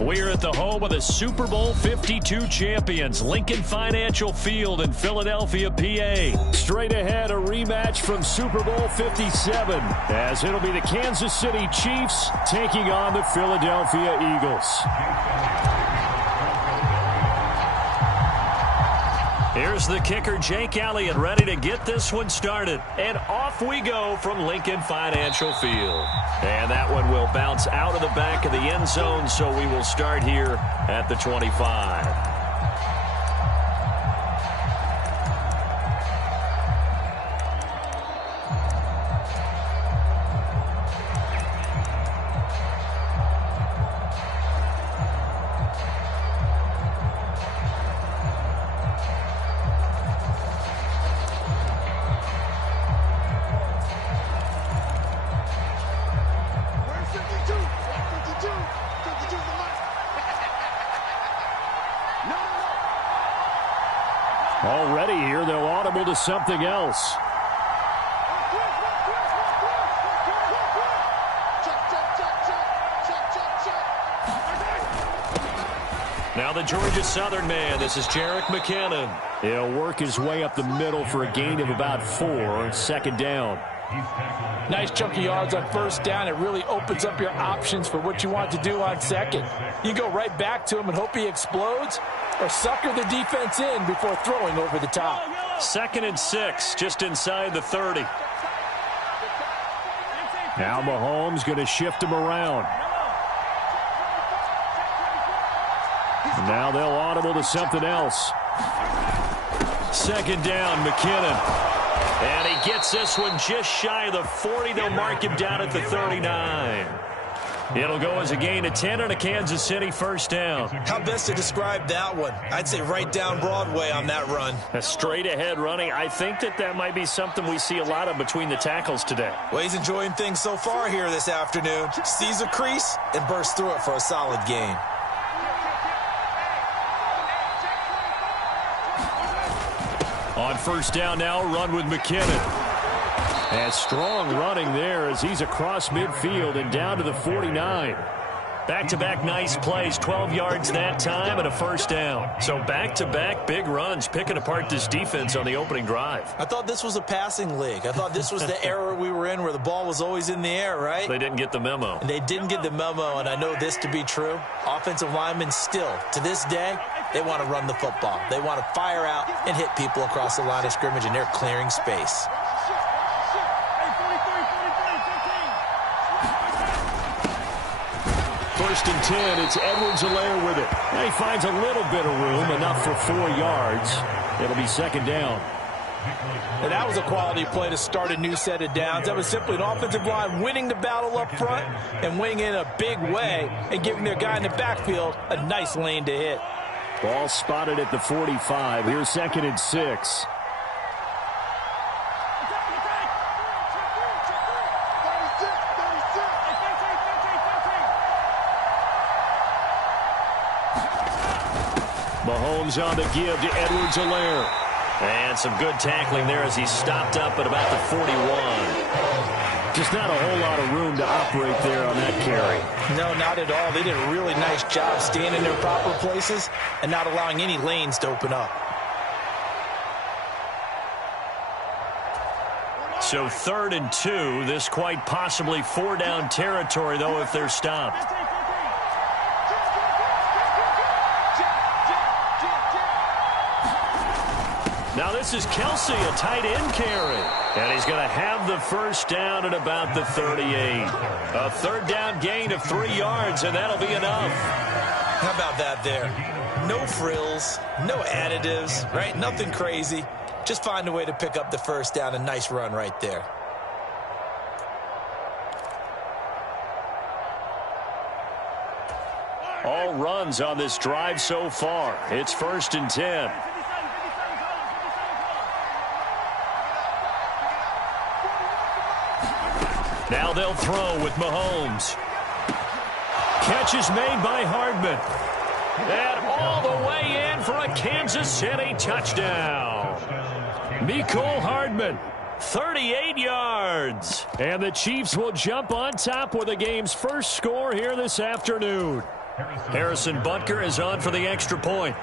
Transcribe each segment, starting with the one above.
We're at the home of the Super Bowl 52 champions, Lincoln Financial Field in Philadelphia, PA. Straight ahead, a rematch from Super Bowl 57, as it'll be the Kansas City Chiefs taking on the Philadelphia Eagles. Here's the kicker, Jake Elliott, ready to get this one started. And off we go from Lincoln Financial Field. And that one will bounce out of the back of the end zone, so we will start here at the 25. Already here, they'll audible to something else. Now the Georgia Southern man, this is Jerick McKinnon. He'll work his way up the middle for a gain of about 4, second down. Nice chunk of yards on first down. It really opens up your options for what you want to do on second. You go right back to him and hope he explodes, or sucker the defense in before throwing over the top. 2nd and 6, just inside the 30. Now Mahomes going to shift him around. And now they'll audible to something else. 2nd down, McKinnon. And he gets this one just shy of the 40. They'll mark him down at the 39. It'll go as a gain of 10 on a Kansas City first down. How best to describe that one? I'd say right down Broadway on that run. A straight ahead running. I think that might be something we see a lot of between the tackles today. Well, he's enjoying things so far here this afternoon. Sees a crease and bursts through it for a solid gain. On first down now, run with McKinnon. And strong running there as he's across midfield and down to the 49. Back-to-back nice plays, 12 yards that time and a first down. So back-to-back big runs, picking apart this defense on the opening drive. I thought this was a passing league. I thought this was the era we were in where the ball was always in the air, right? They didn't get the memo. And they didn't get the memo, and I know this to be true. Offensive linemen still, to this day, they want to run the football. They want to fire out and hit people across the line of scrimmage, and they're clearing space. First and 10, it's Edwards-Helaire with it. And he finds a little bit of room, enough for 4 yards. It'll be second down. And that was a quality play to start a new set of downs. That was simply an offensive line winning the battle up front and winning in a big way and giving their guy in the backfield a nice lane to hit. Ball spotted at the 45. Here's 2nd and 6. Mahomes on the give to Edwards-Helaire. And some good tackling there as he stopped up at about the 41. Just not a whole lot of room to operate there on that carry. No, not at all. They did a really nice job staying in their proper places and not allowing any lanes to open up. So 3rd and 2. This quite possibly 4-down territory, though, if they're stopped. Now this is Kelsey, a tight end carry. And he's going to have the first down at about the 38. A 3rd down gain of 3 yards, and that'll be enough. How about that there? No frills, no additives, right? Nothing crazy. Just find a way to pick up the first down. A nice run right there. All runs on this drive so far. It's 1st and 10. Now they'll throw with Mahomes. Catch is made by Hardman. And all the way in for a Kansas City touchdown. Mecole Hardman, 38 yards. And the Chiefs will jump on top with the game's first score here this afternoon. Harrison Butker is on for the extra point.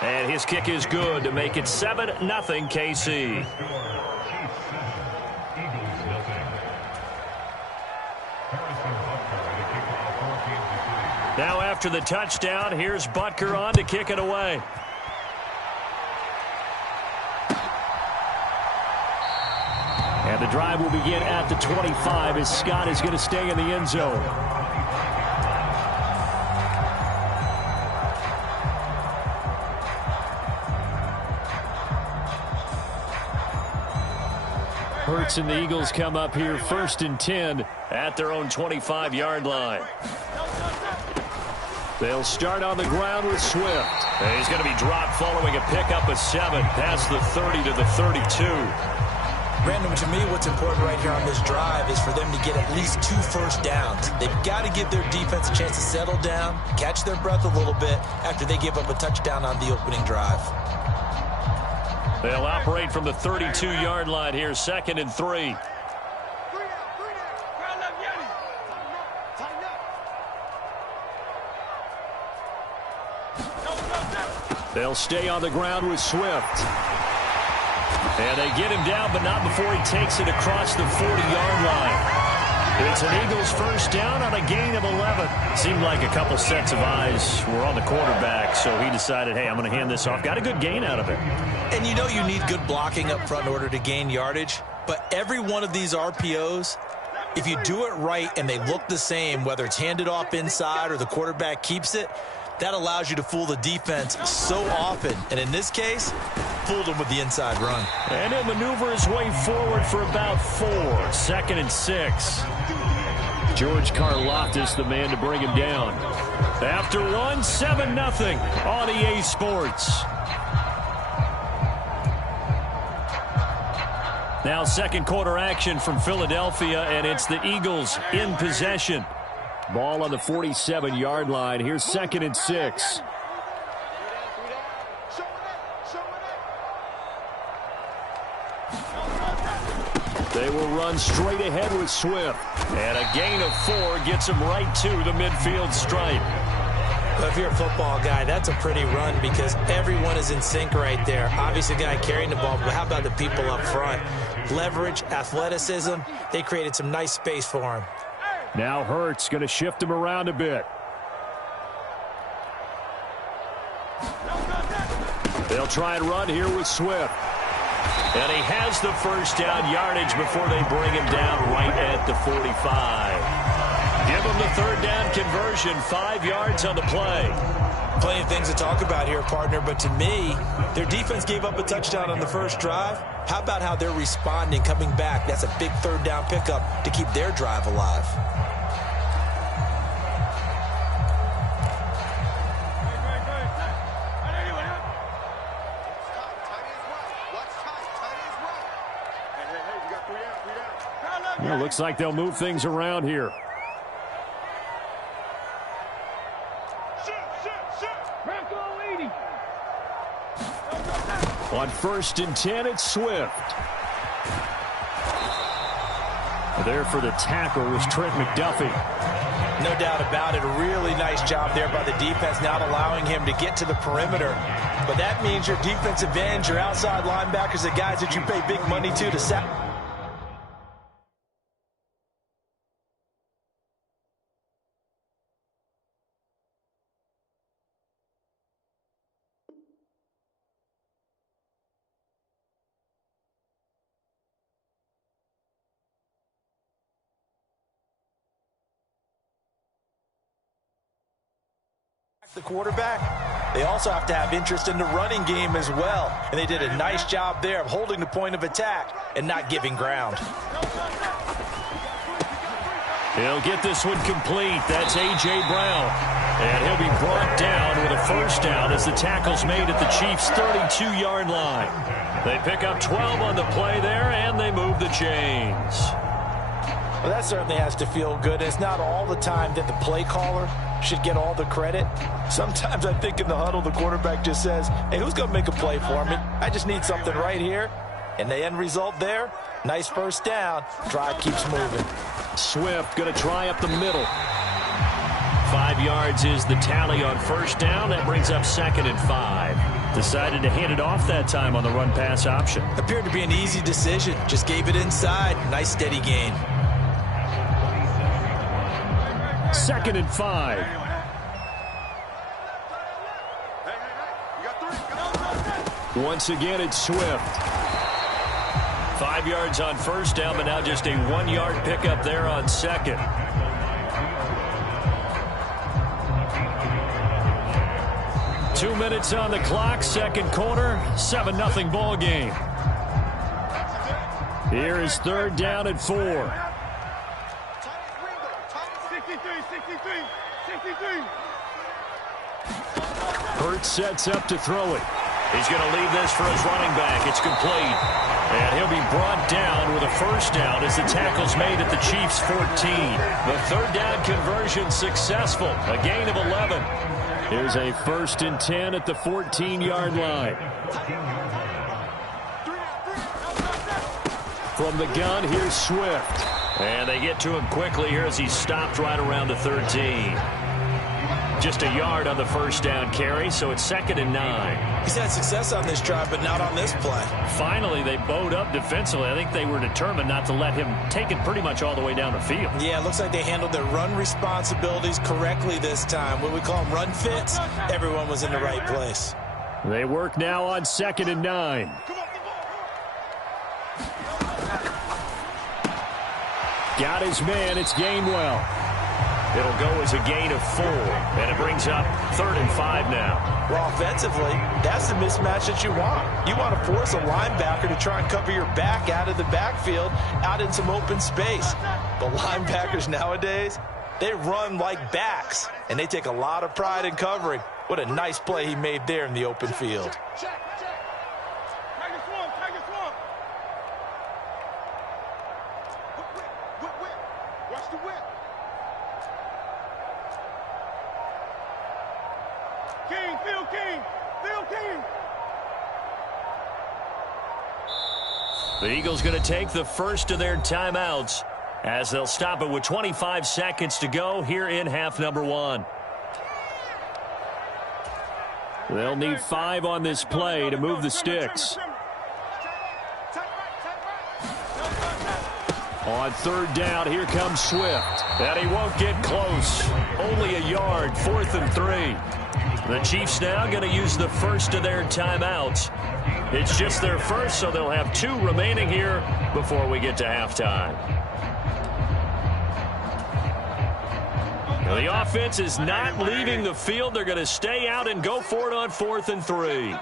And his kick is good to make it 7-0 KC. Now after the touchdown, here's Butker on to kick it away. And the drive will begin at the 25 as Scott is going to stay in the end zone. Hurts and the Eagles come up here 1st and 10 at their own 25-yard line. They'll start on the ground with Swift. And he's going to be dropped following a pickup of 7 past the 30 to the 32. Brandon, to me, what's important right here on this drive is for them to get at least 2 first downs. They've got to give their defense a chance to settle down, catch their breath a little bit after they give up a touchdown on the opening drive. They'll operate from the 32-yard line here, 2nd and 3. They'll stay on the ground with Swift. And they get him down, but not before he takes it across the 40-yard line. It's an Eagles first down on a gain of 11. Seemed like a couple sets of eyes were on the quarterback, so he decided, hey, I'm going to hand this off. Got a good gain out of it. And you know you need good blocking up front in order to gain yardage, but every one of these RPOs, if you do it right and they look the same, whether it's handed off inside or the quarterback keeps it, that allows you to fool the defense so often. And in this case, fooled him with the inside run. And he'll maneuver his way forward for about 4. 2nd and 6. George Karlaftis, the man to bring him down. After 1, 7-0 on EA Sports. Now second quarter action from Philadelphia, and it's the Eagles in possession. Ball on the 47-yard line. Here's 2nd and 6. They will run straight ahead with Swift. And a gain of 4 gets him right to the midfield stripe. Well, if you're a football guy, that's a pretty run because everyone is in sync right there. Obviously, the guy carrying the ball, but how about the people up front? Leverage, athleticism, they created some nice space for him. Now Hurts going to shift him around a bit. They'll try and run here with Swift. And he has the first down yardage before they bring him down right at the 45. Give him the 3rd down conversion, 5 yards on the play. Plenty of things to talk about here, partner, but to me, their defense gave up a touchdown on the first drive. How about how they're responding, coming back? That's a big 3rd down pickup to keep their drive alive. Well, looks like they'll move things around here. On 1st and 10, it's Swift. There for the tackle was Trent McDuffie. No doubt about it. A really nice job there by the defense, not allowing him to get to the perimeter. But that means your defensive ends, your outside linebackers, the guys that you pay big money to sack. The quarterback. They also have to have interest in the running game as well. And they did a nice job there of holding the point of attack and not giving ground. He'll get this one complete. That's A.J. Brown. And he'll be brought down with a first down as the tackle's made at the Chiefs' 32-yard line. They pick up 12 on the play there, and they move the chains. Well, that certainly has to feel good. It's not all the time that the play caller should get all the credit. Sometimes I think in the huddle, the quarterback just says, hey, who's going to make a play for me? I just need something right here. And the end result there, nice first down. Drive keeps moving. Swift going to try up the middle. 5 yards is the tally on first down. That brings up 2nd and 5. Decided to hand it off that time on the run-pass option. Appeared to be an easy decision. Just gave it inside. Nice steady gain. 2nd and 5. Once again, it's Swift. 5 yards on first down, but now just a 1-yard pickup there on second. Two minutes on the clock, second quarter, 7-0 ball game. Here is 3rd down and 4. 63. Hurts sets up to throw it. He's going to leave this for his running back. It's complete. And he'll be brought down with a first down as the tackle's made at the Chiefs' 14. The 3rd down conversion successful. A gain of 11. Here's a 1st and 10 at the 14-yard line. From the gun, here's Swift. And they get to him quickly here as he's stopped right around the 13. Just a yard on the first down carry, so it's 2nd and 9. He's had success on this drive, but not on this play. Finally, they bowed up defensively. I think they were determined not to let him take it pretty much all the way down the field. Yeah, it looks like they handled their run responsibilities correctly this time. What we call them run fits, everyone was in the right place. They work now on 2nd and 9. Got his man. It's Gainwell. It'll go as a gain of 4, and it brings up 3rd and 5 now. Well, offensively, that's the mismatch that you want. You want to force a linebacker to try and cover your back out of the backfield, out in some open space. The linebackers nowadays, they run like backs, and they take a lot of pride in covering. What a nice play he made there in the open field. Watch the whip. Phil King. The Eagles going to take the first of their timeouts as they'll stop it with 25 seconds to go here in half number 1. They'll need 5 on this play to move the sticks. On 3rd down, here comes Swift. And he won't get close. Only a yard, 4th and 3. The Chiefs now going to use the first of their timeouts. It's just their first, so they'll have 2 remaining here before we get to halftime. Now the offense is not leaving the field. They're going to stay out and go for it on 4th and 3.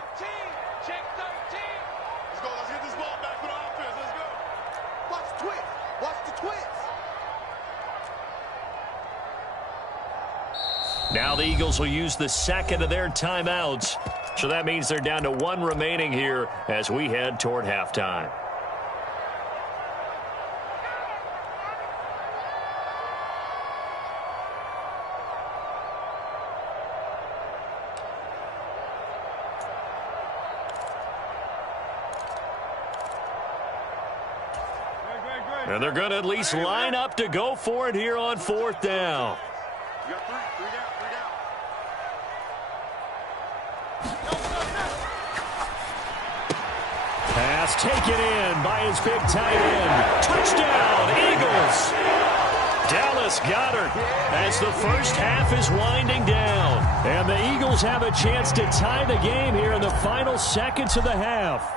Now the Eagles will use the second of their timeouts. So that means they're down to 1 remaining here as we head toward halftime. And they're going to at least line up to go for it here on 4th down. You got 3 down. Pass taken in by his big tight end. Touchdown, Eagles. Dallas Goedert as the first half is winding down. And the Eagles have a chance to tie the game here in the final seconds of the half.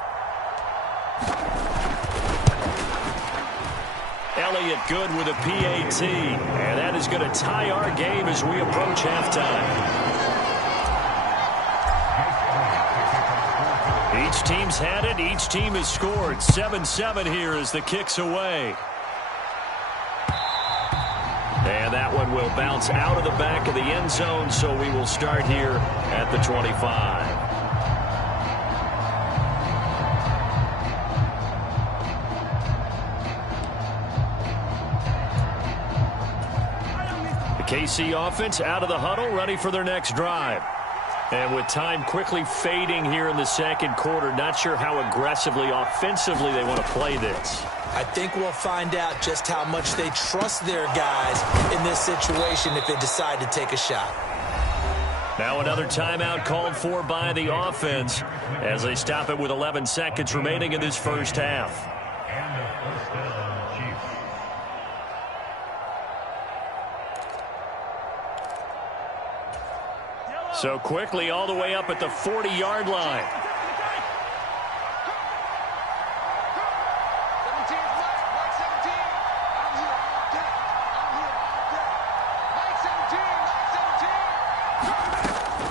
Elliott good with a PAT. And that is going to tie our game as we approach halftime. Each team's had it. Each team has scored. 7-7 here as the kick's away. And that one will bounce out of the back of the end zone, so we will start here at the 25. The KC offense out of the huddle, ready for their next drive. And with time quickly fading here in the second quarter, not sure how aggressively, offensively they want to play this. I think we'll find out just how much they trust their guys in this situation if they decide to take a shot. Now another timeout called for by the offense as they stop it with 11 seconds remaining in this first half. So quickly all the way up at the 40-yard line.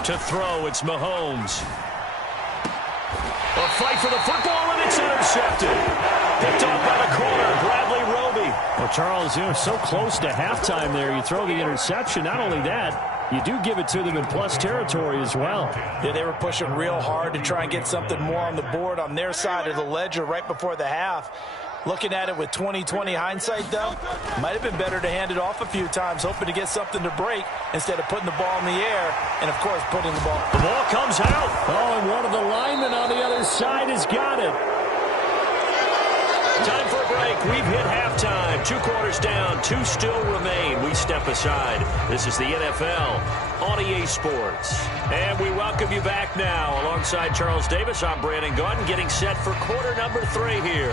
To throw, it's Mahomes. A fight for the football, and it's intercepted. Picked off by the corner, Bradley Roby. Well, Charles, so close to halftime there. You throw the interception. Not only that, you do give it to them in plus territory as well. Yeah, they were pushing real hard to try and get something more on the board on their side of the ledger right before the half. Looking at it with 20/20 hindsight, though, might have been better to hand it off a few times, hoping to get something to break instead of putting the ball in the air and, of course, putting the ball. The ball comes out. Oh, and one of the linemen on the other side has got it. Time for a break. We've hit halftime. 2 quarters down. 2 still remain. We step aside. This is the NFL on EA Sports. And we welcome you back now. Alongside Charles Davis, I'm Brandon Gaudin, getting set for quarter number 3 here.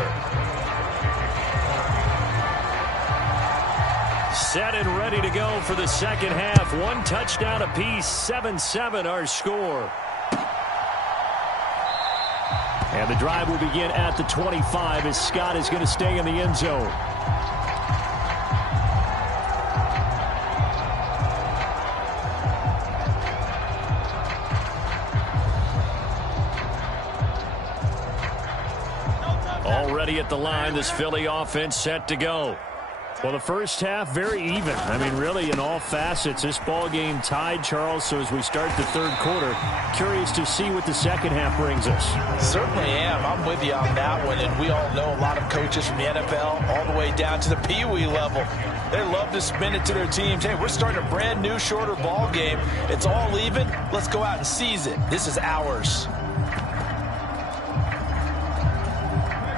Set and ready to go for the second half. 1 touchdown apiece. 7-7 our score. And the drive will begin at the 25 as Scott is going to stay in the end zone. Already at the line, this Philly offense set to go. Well, the first half, very even. I mean, really, in all facets, this ball game tied, Charles. So as we start the third quarter, curious to see what the second half brings us. Certainly am. I'm with you on that one. And we all know a lot of coaches from the NFL all the way down to the Pee-wee level. They love to spin it to their teams. Hey, we're starting a brand new, shorter ball game. It's all even. Let's go out and seize it. This is ours.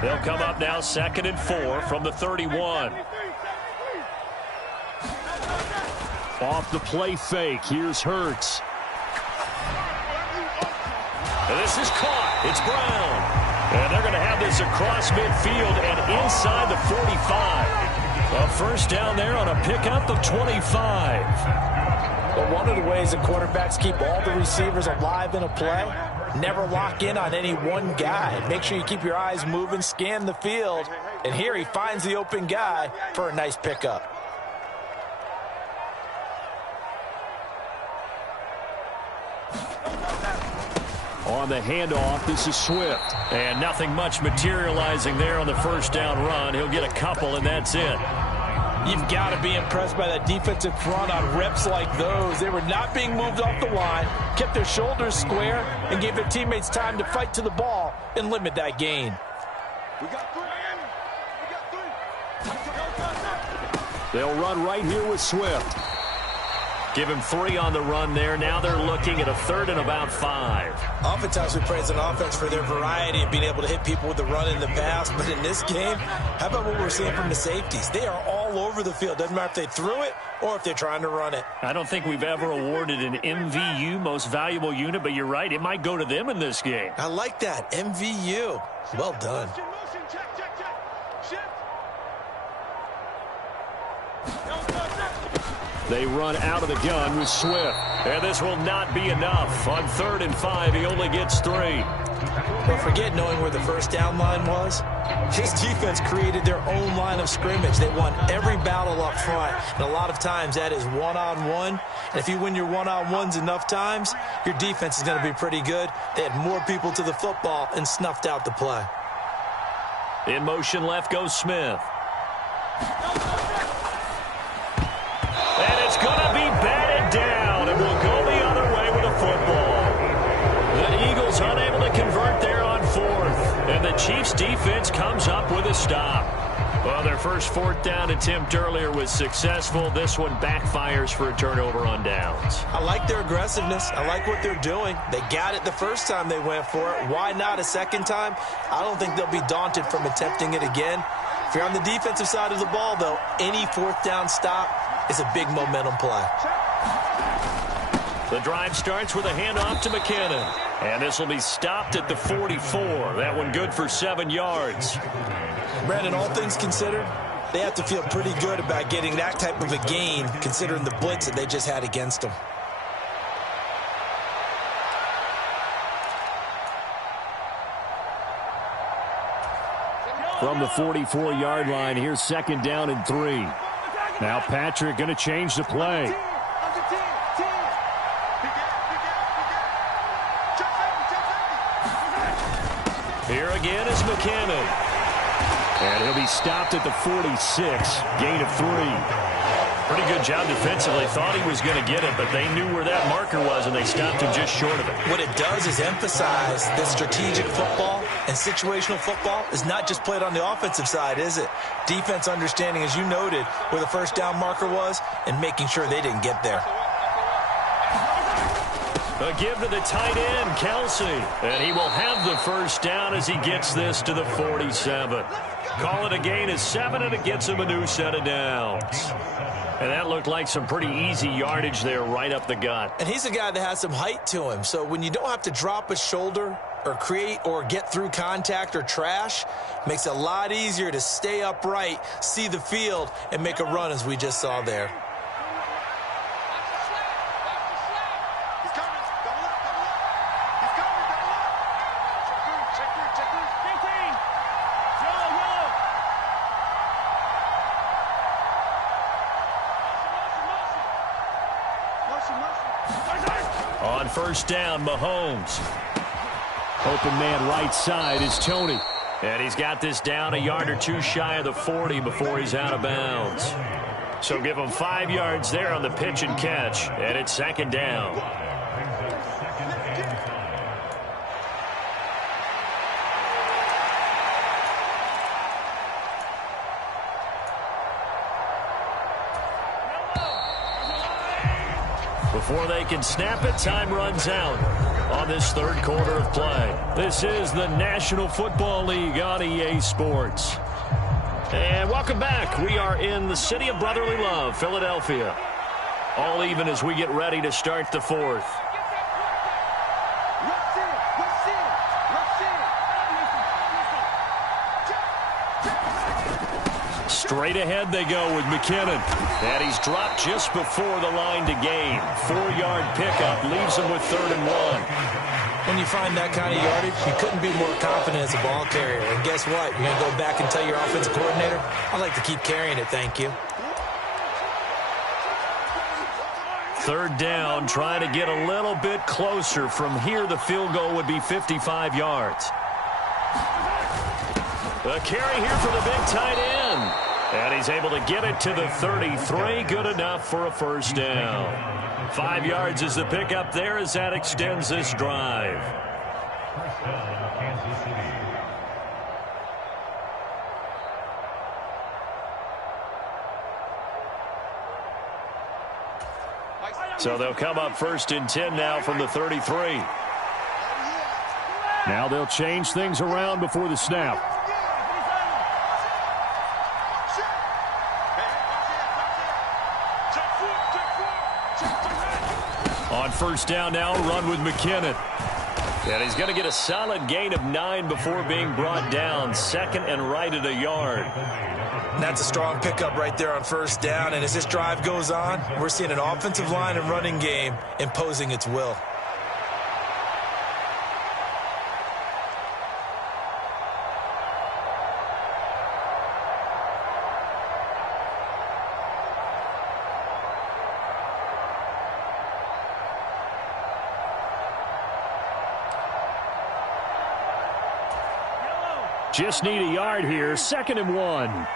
They'll come up now 2nd and 4 from the 31. Off the play fake. Here's Hurts. And this is caught. It's Brown. And they're going to have this across midfield and inside the 45. A first down there on a pickup of 25. But one of the ways that quarterbacks keep all the receivers alive in a play, never lock in on any one guy. Make sure you keep your eyes moving, scan the field. And here he finds the open guy for a nice pickup. On the handoff, this is Swift. And nothing much materializing there on the first down run. He'll get a couple, and that's it. You've got to be impressed by that defensive front on reps like those. They were not being moved off the line, kept their shoulders square, and gave their teammates time to fight to the ball and limit that gain. We got 3. We got 3. They'll run right here with Swift. Give him 3 on the run there. Now they're looking at a 3rd and about 5. Oftentimes we praise an offense for their variety of being able to hit people with the run in the pass. But in this game, how about what we're seeing from the safeties? They are all over the field. Doesn't matter if they threw it or if they're trying to run it. I don't think we've ever awarded an MVU, most valuable unit, but you're right. It might go to them in this game. I like that. MVU. Well done. Motion, check, check, check. Shift. They run out of the gun with Swift. And this will not be enough. On 3rd and 5, he only gets 3. Don't forget knowing where the first down line was. His defense created their own line of scrimmage. They won every battle up front. And a lot of times that is one-on-one. And if you win your one-on-ones enough times, your defense is going to be pretty good. They had more people to the football and snuffed out the play. In motion left goes Smith. And it's going to be batted down, and we'll go the other way with the football. The Eagles unable to convert there on 4th, and the Chiefs defense comes up with a stop. Well, their first fourth down attempt earlier was successful. This one backfires for a turnover on downs. I like their aggressiveness. I like what they're doing. They got it the first time they went for it. Why not a second time? I don't think they'll be daunted from attempting it again. If you're on the defensive side of the ball, though, any fourth down stop is a big momentum play. The drive starts with a handoff to McKinnon. And this will be stopped at the 44. That one good for 7 yards. Brandon, all things considered, they have to feel pretty good about getting that type of a gain, considering the blitz that they just had against them. From the 44-yard line, here's 2nd down and 3. Now Patrick going to change the play. Here again is McKinnon. And he'll be stopped at the 46, gain of 3. Pretty good job defensively. Thought he was going to get it, but they knew where that marker was, and they stopped him just short of it. What it does is emphasize that strategic football and situational football is not just played on the offensive side, is it? Defense understanding, as you noted, where the first down marker was and making sure they didn't get there. A give to the tight end, Kelsey. And he will have the first down as he gets this to the 47. Call it a gain of 7, and it gets him a new set of downs. And that looked like some pretty easy yardage there right up the gut. And he's a guy that has some height to him. So when you don't have to drop a shoulder or create or get through contact or trash, makes it a lot easier to stay upright, see the field, and make a run as we just saw there. On first down, Mahomes. Open man right side is Tony. And he's got this down a yard or two shy of the 40 before he's out of bounds. So give him 5 yards there on the pitch and catch. And it's 2nd down. Before they can snap it, time runs out on this third quarter of play. This is the National Football League on EA Sports. And welcome back. We are in the city of brotherly love, Philadelphia. All even as we get ready to start the fourth. Straight ahead they go with McKinnon. And he's dropped just before the line to gain. 4-yard pickup leaves him with 3rd and 1. When you find that kind of yardage, you couldn't be more confident as a ball carrier. And guess what? You're going to go back and tell your offensive coordinator, I'd like to keep carrying it, thank you. 3rd down, trying to get a little bit closer. From here, the field goal would be 55 yards. A carry here for the big tight end. And he's able to get it to the 33. Good enough for a first down. 5 yards is the pickup there as that extends this drive. So they'll come up 1st and 10 now from the 33. Now they'll change things around before the snap. On first down now, run with McKinnon. And he's going to get a solid gain of 9 before being brought down. 2nd and right at a yard. And that's a strong pickup right there on first down. And as this drive goes on, we're seeing an offensive line and running game imposing its will. Just need a yard here. 2nd and 1.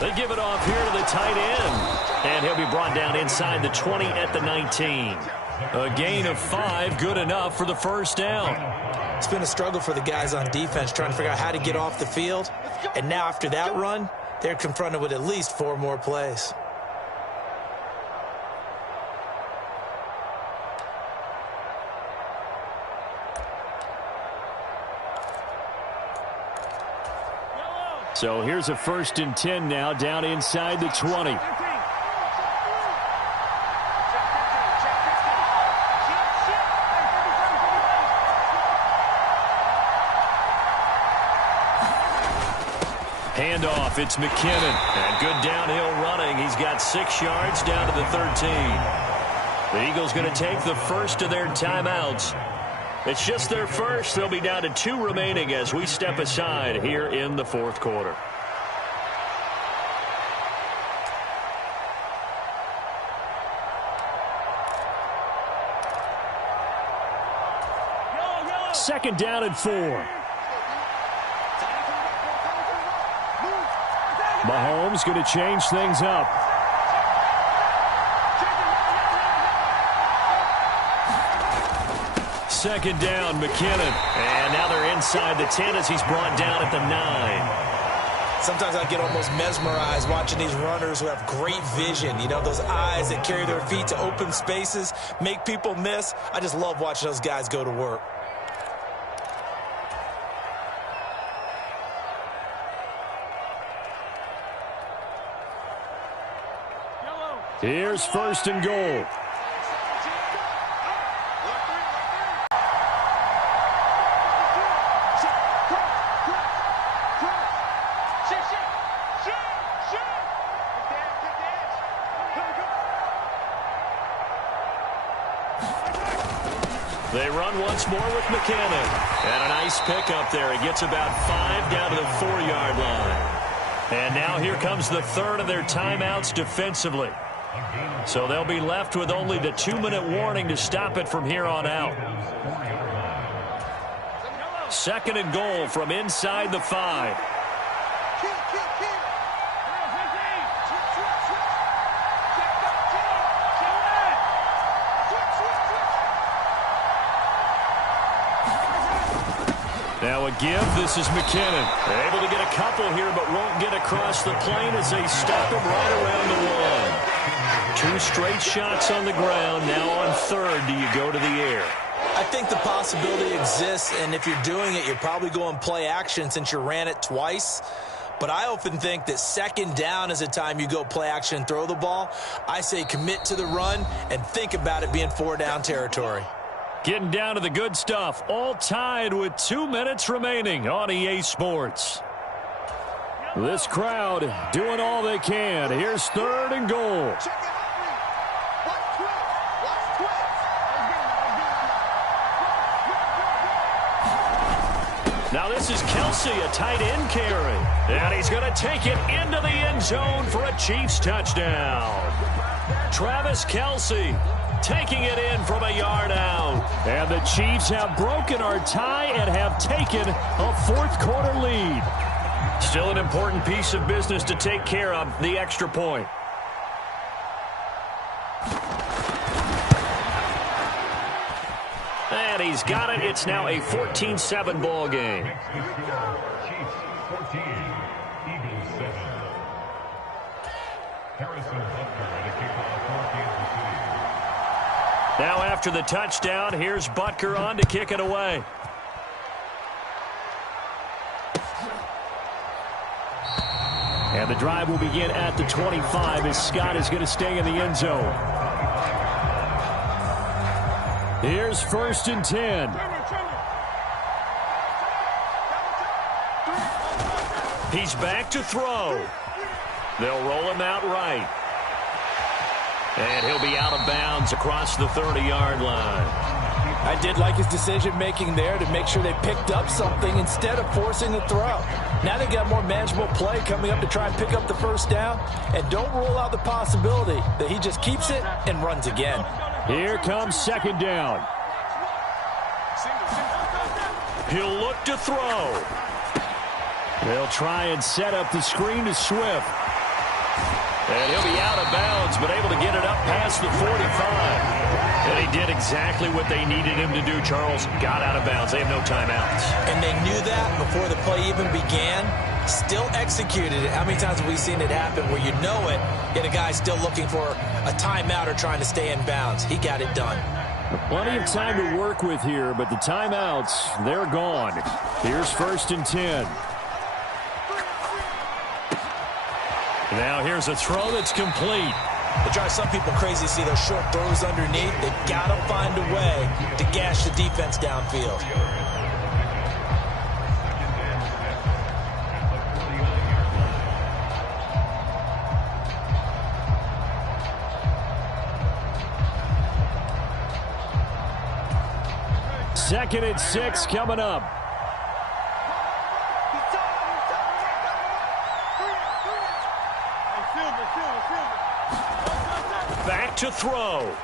They give it off here to the tight end. And he'll be brought down inside the 20 at the 19. A gain of 5, good enough for the first down. It's been a struggle for the guys on defense trying to figure out how to get off the field. And now after that run, they're confronted with at least 4 more plays. So here's a 1st and 10 now, down inside the 20. Handoff, it's McKinnon. And good downhill running. He's got 6 yards down to the 13. The Eagles going to take the first of their timeouts. It's just their first. They'll be down to 2 remaining as we step aside here in the 4th quarter. Second down and 4. Mahomes going to change things up. Second down, McKinnon. And now they're inside the 10 as he's brought down at the 9. Sometimes I get almost mesmerized watching these runners who have great vision. You know, those eyes that carry their feet to open spaces, make people miss. I just love watching those guys go to work. Here's 1st and goal. They run once more with McKinnon. And a nice pickup there. He gets about 5 down to the 4-yard line. And now here comes the 3rd of their timeouts defensively. So they'll be left with only the 2-minute warning to stop it from here on out. 2nd and goal from inside the 5. Now a give. This is McKinnon. They're able to get a couple here, but won't get across the plane as they stop him right around the 1. 2 straight shots on the ground. Now on 3rd, do you go to the air? I think the possibility exists, and if you're doing it, you're probably going play action since you ran it twice. But I often think that 2nd down is a time you go play action and throw the ball. I say commit to the run and think about it being 4-down territory. Getting down to the good stuff. All tied with 2 minutes remaining on EA Sports. This crowd doing all they can. Here's 3rd and goal. Now this is Kelsey, a tight end carry. And he's going to take it into the end zone for a Chiefs touchdown. Travis Kelsey taking it in from a yard out. And the Chiefs have broken our tie and have taken a 4th quarter lead. Still an important piece of business to take care of, the extra point. And he's got it. It's now a 14-7 ball game. Chiefs 14, Eagles 7. Harrison Butker at a kickoff for Kansas City. Now after the touchdown, here's Butker on to kick it away. And the drive will begin at the 25 as Scott is going to stay in the end zone. Here's 1st and 10. He's back to throw. They'll roll him out right. And he'll be out of bounds across the 30-yard line. I did like his decision-making there to make sure they picked up something instead of forcing the throw. Now they got more manageable play coming up to try and pick up the 1st down. And don't rule out the possibility that he just keeps it and runs again. Here comes 2nd down. He'll look to throw. They'll try and set up the screen to Swift. And he'll be out of bounds, but able to get it up past the 45. And he did exactly what they needed him to do, Charles. Got out of bounds. They have no timeouts. And they knew that before the play even began. Still executed it. How many times have we seen it happen where you know it, yet a guy still looking for a timeout or trying to stay in bounds? He got it done. Plenty of time to work with here, but the timeouts, they're gone. Here's 1st and 10. Now here's a throw that's complete. It drives some people crazy to see those short throws underneath. They've got to find a way to gash the defense downfield. Second and 6 coming up. Back to throw.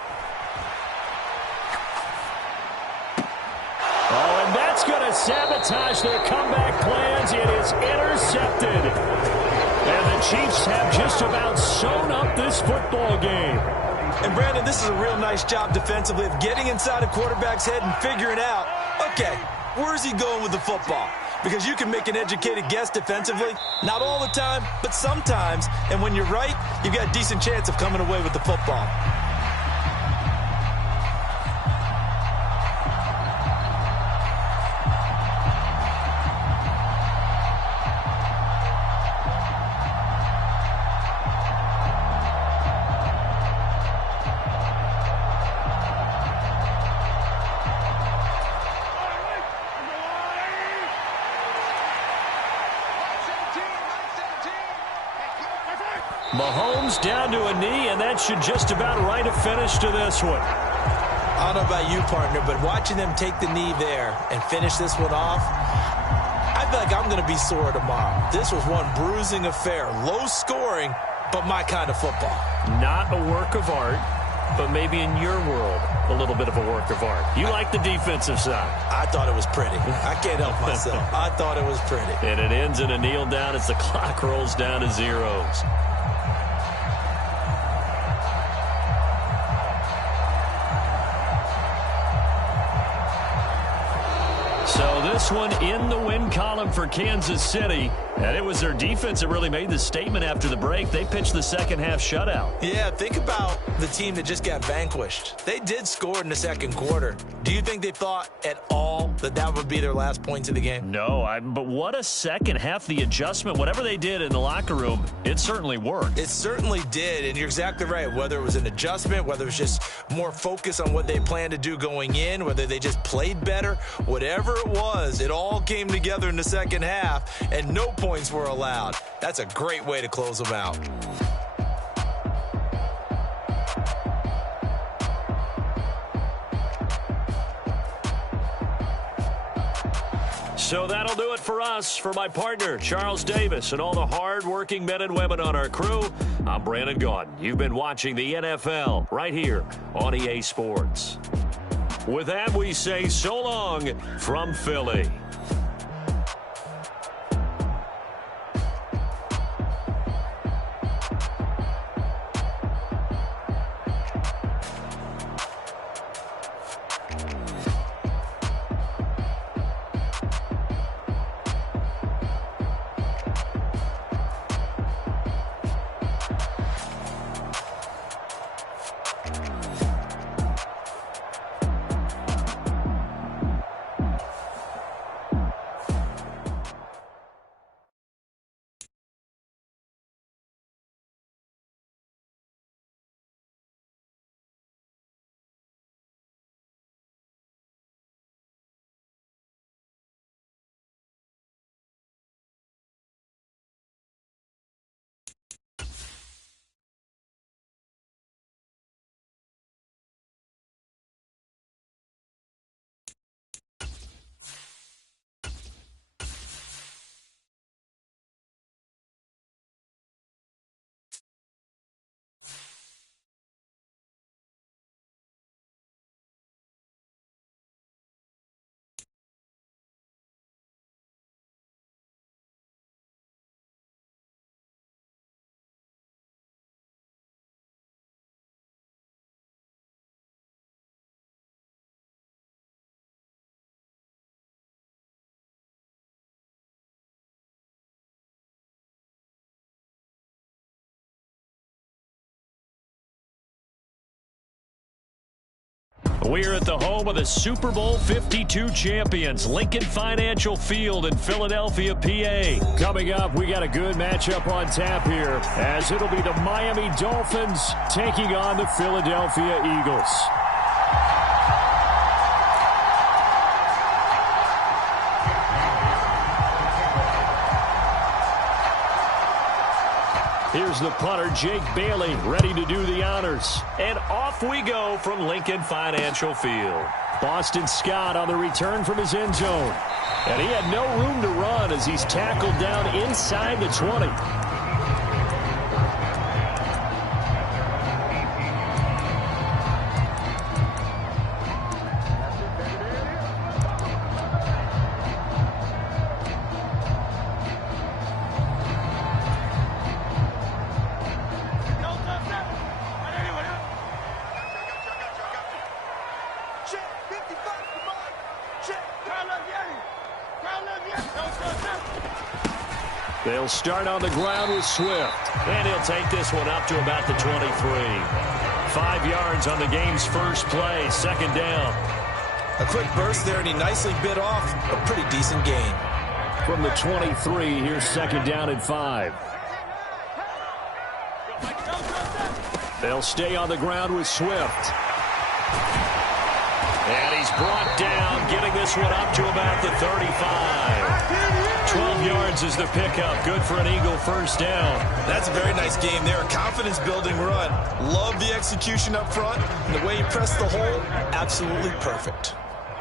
Oh, and that's going to sabotage their comeback plans. It is intercepted. And the Chiefs have just about sewn up this football game. And, Brandon, this is a real nice job defensively of getting inside a quarterback's head and figuring out, okay, where's he going with the football? Because you can make an educated guess defensively. Not all the time, but sometimes. And when you're right, you've got a decent chance of coming away with the football. Mahomes down to a knee, and that should just about write a finish to this one. I don't know about you, partner, but watching them take the knee there and finish this one off, I feel like I'm going to be sore tomorrow. This was one bruising affair. Low scoring, but my kind of football. Not a work of art, but maybe in your world, a little bit of a work of art. You like the defensive side. I thought it was pretty. I can't help myself. I thought it was pretty. And it ends in a kneel down as the clock rolls down to zeros. So this one in the win column for Kansas City. And it was their defense that really made the statement after the break. They pitched the second half shutout. Yeah, think about the team that just got vanquished. They did score in the second quarter. Do you think they thought at all that that would be their last points of the game? No, but what a second half. The adjustment, whatever they did in the locker room, it certainly worked. It certainly did, and you're exactly right. Whether it was an adjustment, whether it was just more focus on what they planned to do going in, whether they just played better, whatever it was, it all came together in the second half, and no points were allowed. That's a great way to close them out. So that'll do it for us. For my partner, Charles Davis, and all the hard-working men and women on our crew, I'm Brandon Gaudin. You've been watching the NFL right here on EA Sports. With that, we say so long from Philly. We're at the home of the Super Bowl 52 champions, Lincoln Financial Field in Philadelphia, PA. Coming up, we got a good matchup on tap here, as it'll be the Miami Dolphins taking on the Philadelphia Eagles. Here's the punter, Jake Bailey, ready to do the honors. And off we go from Lincoln Financial Field. Boston Scott on the return from his end zone. And he had no room to run as he's tackled down inside the 20. They'll start on the ground with Swift. And he'll take this one up to about the 23. 5 yards on the game's first play, second down. A quick burst there, and he nicely bit off a pretty decent gain. From the 23, here's second down and 5. They'll stay on the ground with Swift. And he's brought down, getting this one up to about the 35. 12 yards is the pickup. Good for an Eagle first down. That's a very nice game there. Confidence-building run. Love the execution up front. And the way he pressed the hole, absolutely perfect.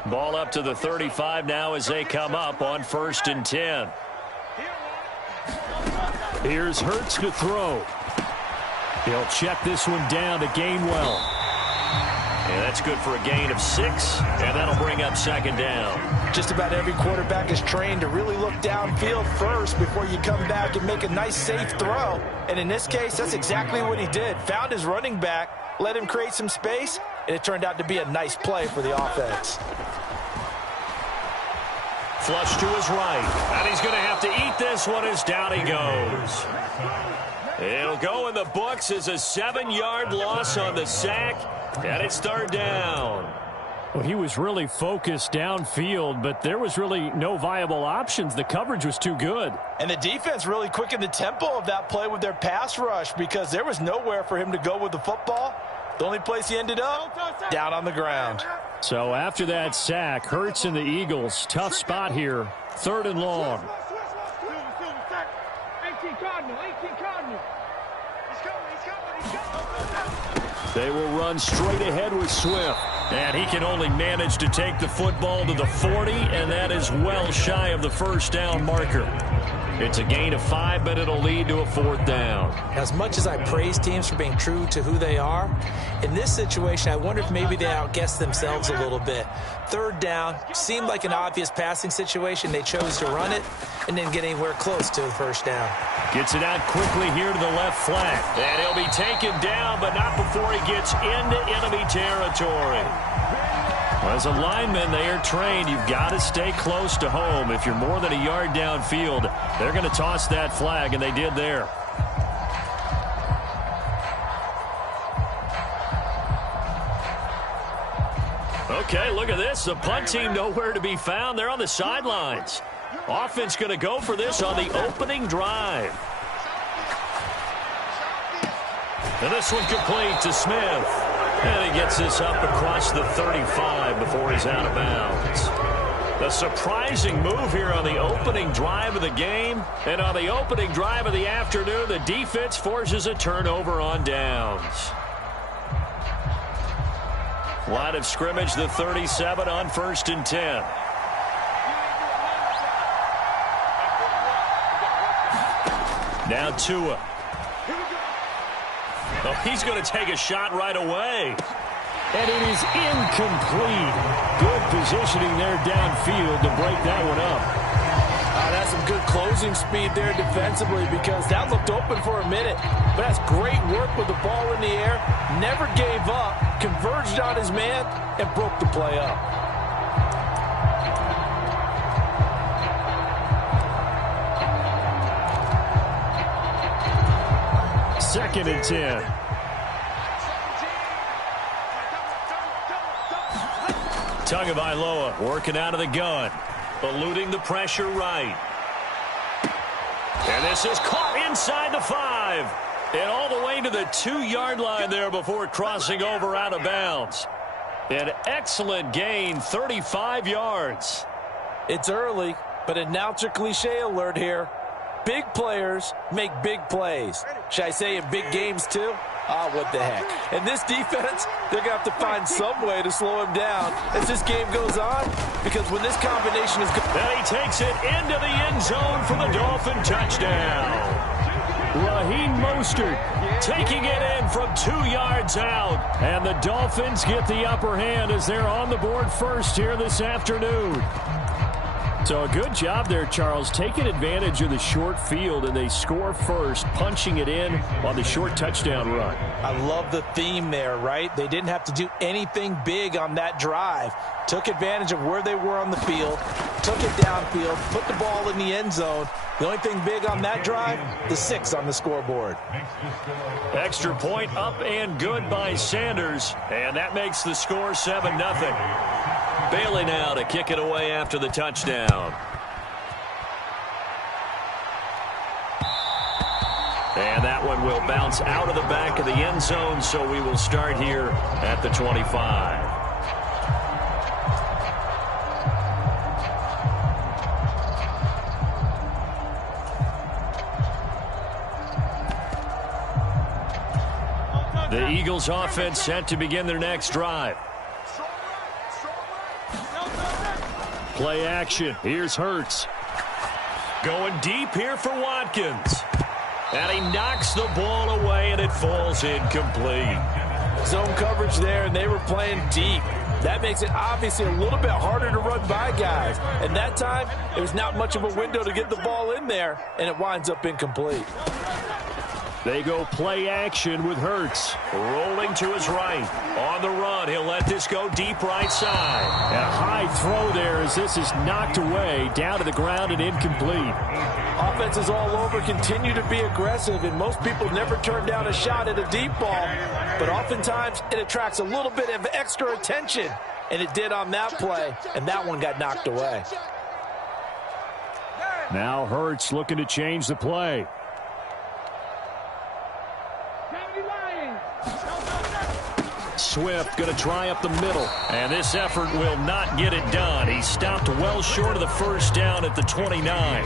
Ball up to the 35 now as they come up on 1st and 10. Here's Hurts to throw. He'll check this one down to Gainwell. And that's good for a gain of 6, and that'll bring up second down. Just about every quarterback is trained to really look downfield first before you come back and make a nice, safe throw. And in this case, that's exactly what he did. Found his running back, let him create some space, and it turned out to be a nice play for the offense. Flush to his right, and he's going to have to eat this one as down he goes. It'll go in the books as a 7-yard loss on the sack. And it's third down. Well, he was really focused downfield, but there was really no viable options. The coverage was too good. And the defense really quickened the tempo of that play with their pass rush because there was nowhere for him to go with the football. The only place he ended up, down on the ground. So after that sack, Hurts and the Eagles, tough spot here. 3rd and long. 18 Cardinal. They will run straight ahead with Swift. And he can only manage to take the football to the 40, and that is well shy of the first down marker. It's a gain of 5, but it'll lead to a 4th down. As much as I praise teams for being true to who they are, in this situation, I wonder if maybe they outguessed themselves a little bit. 3rd down, seemed like an obvious passing situation. They chose to run it and didn't get anywhere close to the first down. Gets it out quickly here to the left flat. And he'll be taken down, but not before he gets into enemy territory. As a lineman, they are trained. You've got to stay close to home. If you're more than a yard downfield, they're going to toss that flag, and they did there. Okay, look at this. The punt team nowhere to be found. They're on the sidelines. Offense going to go for this on the opening drive. And this one complete to Smith. And he gets this up across the 35 before he's out of bounds. A surprising move here on the opening drive of the game. And on the opening drive of the afternoon, the defense forces a turnover on downs. Line of scrimmage, the 37 on 1st and 10. Now Tua. Oh, he's going to take a shot right away. And it is incomplete. Good positioning there downfield to break that one up. That's some good closing speed there defensively because that looked open for a minute. But that's great work with the ball in the air. Never gave up, converged on his man, and broke the play up. Second and 10. Tagovailoa working out of the gun. Eluding the pressure right. And this is caught inside the 5. And all the way to the 2-yard line there before crossing over out of bounds. An excellent gain, 35 yards. It's early, but announcer cliche alert here. Big players make big plays. Should I say in big games too? What the heck. And this defense, they're going to have to find some way to slow him down as this game goes on, because when this combination is good. And he takes it into the end zone for the Dolphin touchdown. Raheem Mostert taking it in from 2 yards out. And the Dolphins get the upper hand as they're on the board first here this afternoon. So a good job there, Charles, taking advantage of the short field, and they score first, punching it in on the short touchdown run. I love the theme there, right? They didn't have to do anything big on that drive. Took advantage of where they were on the field, took it downfield, put the ball in the end zone. The only thing big on that drive, the 6 on the scoreboard. Extra point up and good by Sanders, and that makes the score 7-0. Bailey now to kick it away after the touchdown. And that one will bounce out of the back of the end zone, so we will start here at the 25. The Eagles offense set to begin their next drive. Play action. Here's Hurts. Going deep here for Watkins. And he knocks the ball away, and it falls incomplete. Zone coverage there, and they were playing deep. That makes it obviously a little bit harder to run by guys. And that time, there was not much of a window to get the ball in there, and it winds up incomplete. They go play action with Hurts. Rolling to his right. On the run, he'll let this go deep right side. And a high throw there as this is knocked away, down to the ground and incomplete. Offenses all over continue to be aggressive, and most people never turn down a shot at a deep ball. But oftentimes, it attracts a little bit of extra attention. And it did on that play, and that one got knocked away. Now Hurts looking to change the play. Swift going to try up the middle. And this effort will not get it done. He stopped well short of the first down at the 29.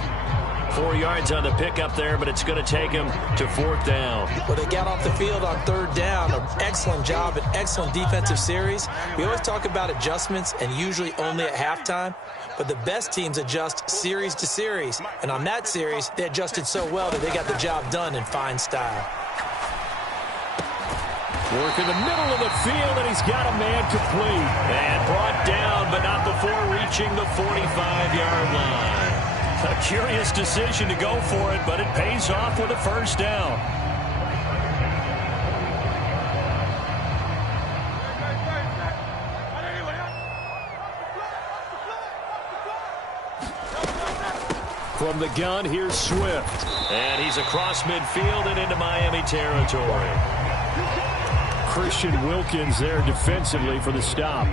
4 yards on the pickup there, but it's going to take him to 4th down. Well, they got off the field on 3rd down. An excellent job, an excellent defensive series. We always talk about adjustments, and usually only at halftime. But the best teams adjust series to series. And on that series, they adjusted so well that they got the job done in fine style. Work in the middle of the field, and he's got a man complete. And brought down, but not before reaching the 45-yard line. A curious decision to go for it, but it pays off with a first down. From the gun, here's Swift. And he's across midfield and into Miami territory. Christian Wilkins there defensively for the stop.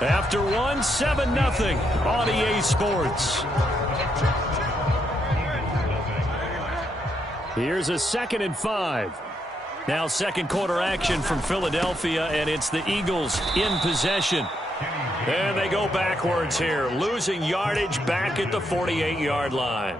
After 1, 7-0 on EA Sports. Here's a 2nd and 5. Now second quarter action from Philadelphia, and it's the Eagles in possession. And they go backwards here, losing yardage back at the 48-yard line.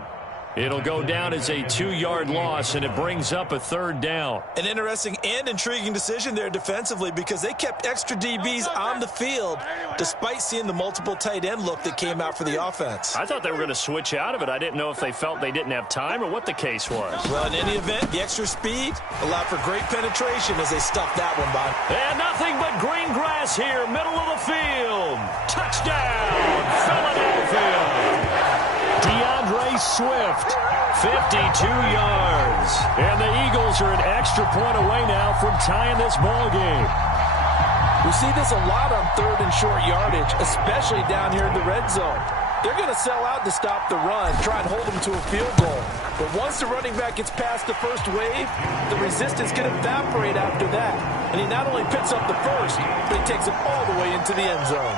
It'll go down as a 2-yard loss, and it brings up a 3rd down. An interesting and intriguing decision there defensively, because they kept extra DBs on the field despite seeing the multiple tight end look that came out for the offense. I thought they were going to switch out of it. I didn't know if they felt they didn't have time or what the case was. Well, in any event, the extra speed allowed for great penetration as they stuffed that one by. And nothing but green grass here, middle of the field. Touchdown, Philadelphia. DeAndre Swift, 52 yards. And the Eagles are an extra point away now from tying this ball game. We see this a lot on 3rd and short yardage, especially down here in the red zone. They're going to sell out to stop the run, try and hold them to a field goal. But once the running back gets past the first wave, the resistance can evaporate after that. And he not only picks up the first, but he takes it all the way into the end zone.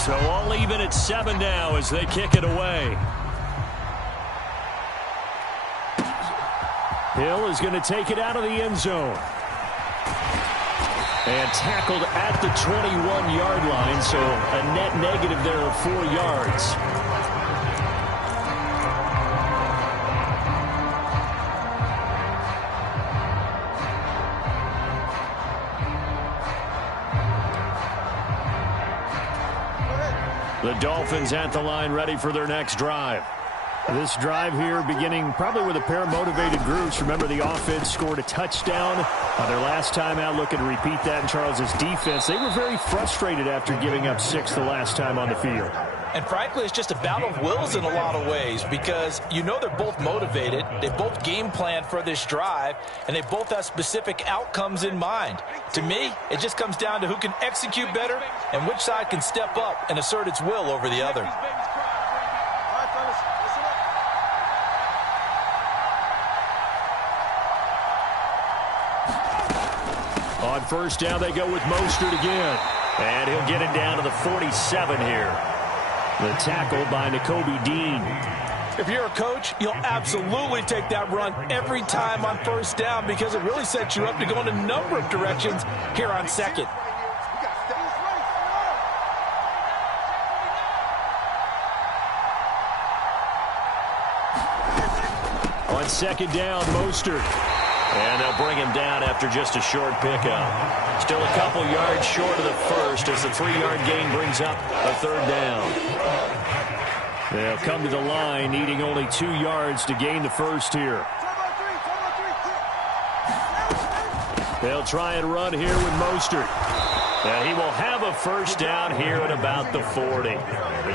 So all even at 7 now as they kick it away. Hill is going to take it out of the end zone. And tackled at the 21-yard line, so a net negative there of 4 yards. The Dolphins at the line ready for their next drive. This drive here beginning probably with a pair of motivated groups. Remember, the offense scored a touchdown on their last time out. Looking to repeat that in Charles's defense. They were very frustrated after giving up 6 the last time on the field. And frankly, it's just a battle of wills in a lot of ways because you know they're both motivated. They both game plan for this drive, and they both have specific outcomes in mind. To me, it just comes down to who can execute better and which side can step up and assert its will over the other. On first down, they go with Mostert again. And he'll get it down to the 47 here. The tackle by Nakobe Dean. If you're a coach, you'll absolutely take that run every time on first down because it really sets you up to go in a number of directions here on second. On second down, Mostert. And they'll bring him down after just a short pickup. Still a couple yards short of the first as the 3-yard gain brings up a third down. They'll come to the line needing only 2 yards to gain the first here. They'll try and run here with Mostert. And he will have a first down here at about the 40.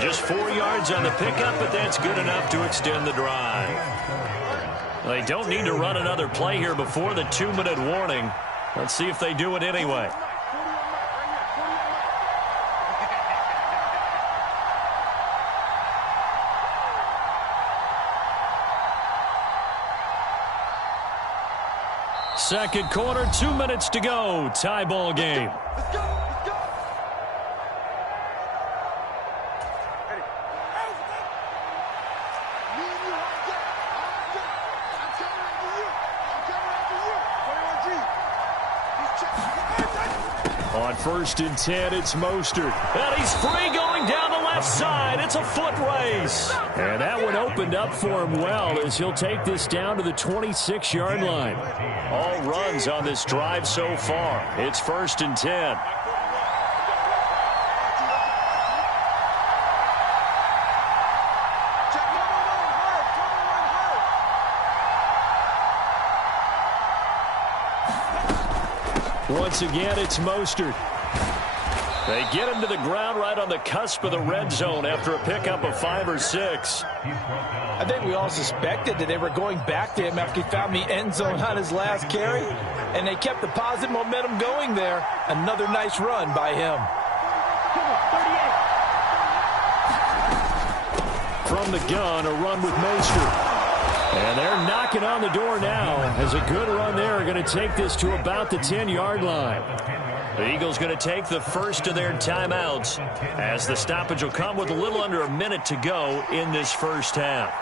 Just 4 yards on the pickup, but that's good enough to extend the drive. They don't need to run another play here before the 2-minute warning. Let's see if they do it anyway. Second quarter, 2 minutes to go. Tie ball game. Let's go. On first and 10, it's Mostert. And he's free going down the left side. It's a foot race. And that one opened up for him well as he'll take this down to the 26-yard line. All runs on this drive so far. It's first and 10. Once again, it's Mostert. They get him to the ground right on the cusp of the red zone after a pickup of 5 or 6. I think we all suspected that they were going back to him after he found the end zone on his last carry, and they kept the positive momentum going there. Another nice run by him. From the gun, a run with Mostert. And they're knocking on the door now as a good run there are going to take this to about the 10-yard line. The Eagles going to take the first of their timeouts as the stoppage will come with a little under a minute to go in this first half.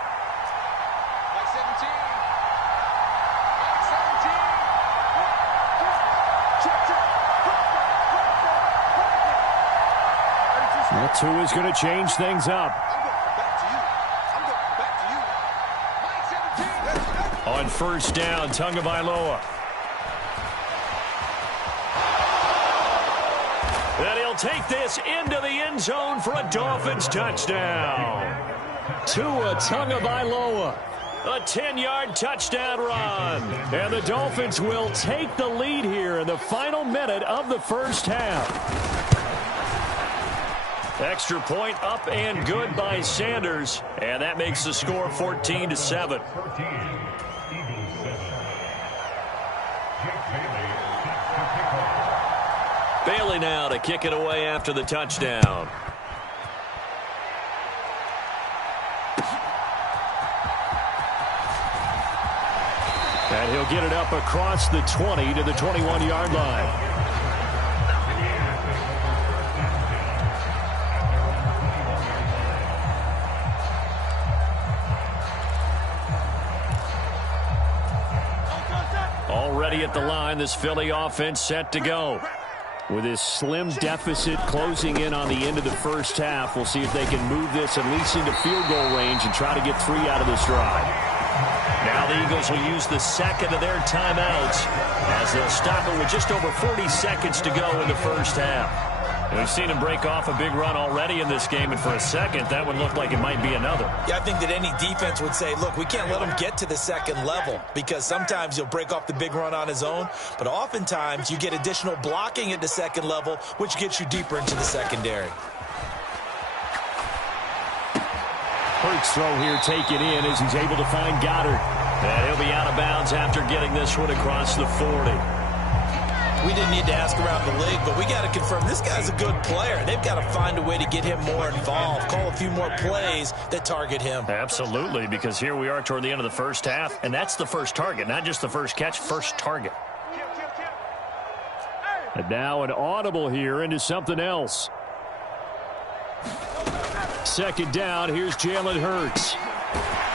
That's who is going to change things up. On first down, Tagovailoa. And he'll take this into the end zone for a Dolphins touchdown. Tua Tagovailoa. A 10-yard touchdown run. And the Dolphins will take the lead here in the final minute of the first half. Extra point up and good by Sanders. And that makes the score 14-7. Bailey now to kick it away after the touchdown. And he'll get it up across the 20 to the 21-yard line. Already at the line, this Philly offense set to go. With this slim deficit closing in on the end of the first half, we'll see if they can move this at least into field goal range and try to get 3 out of this drive. Now the Eagles will use the second of their timeouts as they'll stop it with just over 40 seconds to go in the first half. And we've seen him break off a big run already in this game, and for a second, that would look like it might be another. Yeah, I think that any defense would say, look, we can't let him get to the second level because sometimes he'll break off the big run on his own, but oftentimes you get additional blocking at the second level, which gets you deeper into the secondary. Hurts throw here taken in as he's able to find Goddard. And he'll be out of bounds after getting this one across the 40. We didn't need to ask around the league, but we got to confirm this guy's a good player. They've got to find a way to get him more involved, call a few more plays that target him. Absolutely, because here we are toward the end of the first half, and that's the first target, not just the first catch, first target. And now an audible here into something else. Second down, here's Jalen Hurts.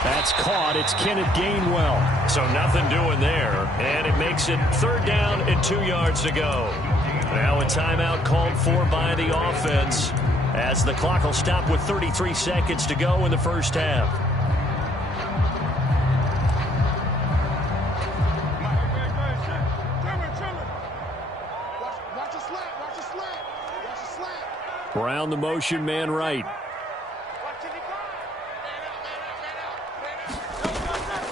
That's caught. It's Kenneth Gainwell. So nothing doing there. And it makes it 3rd down and 2 yards to go. Now a timeout called for by the offense as the clock will stop with 33 seconds to go in the first half. Brown the motion man right.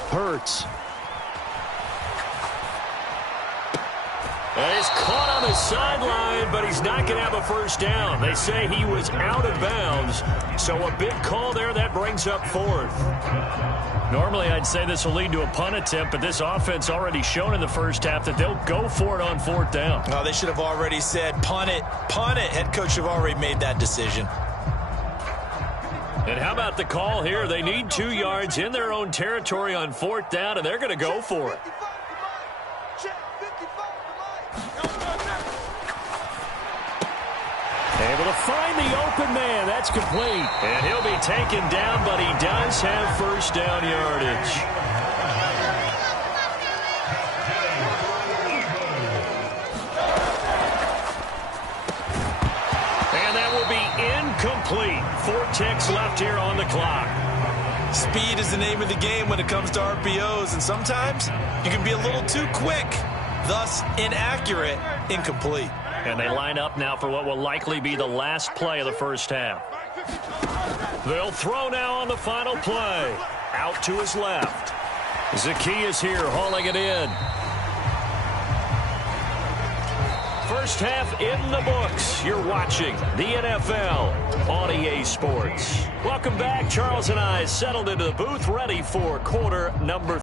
Hurts. And he's caught on the sideline, but he's not going to have a first down. They say he was out of bounds, so a big call there that brings up 4th. Normally, I'd say this will lead to a punt attempt, but this offense already shown in the first half that they'll go for it on 4th down. Oh, they should have already said, punt it, punt it. Head coach should have already made that decision. And how about the call here? They need 2 yards in their own territory on 4th down, and they're going to go for it. Able to find the open man. That's complete. And he'll be taken down, but he does have first down yardage. And that will be incomplete. 4 ticks left here on the clock. Speed is the name of the game when it comes to RPOs, and sometimes you can be a little too quick, thus inaccurate, incomplete. And they line up now for what will likely be the last play of the first half. They'll throw now on the final play. Out to his left. Zacchaeus here hauling it in. First half in the books. You're watching the NFL on EA Sports. Welcome back. Charles and I settled into the booth ready for quarter number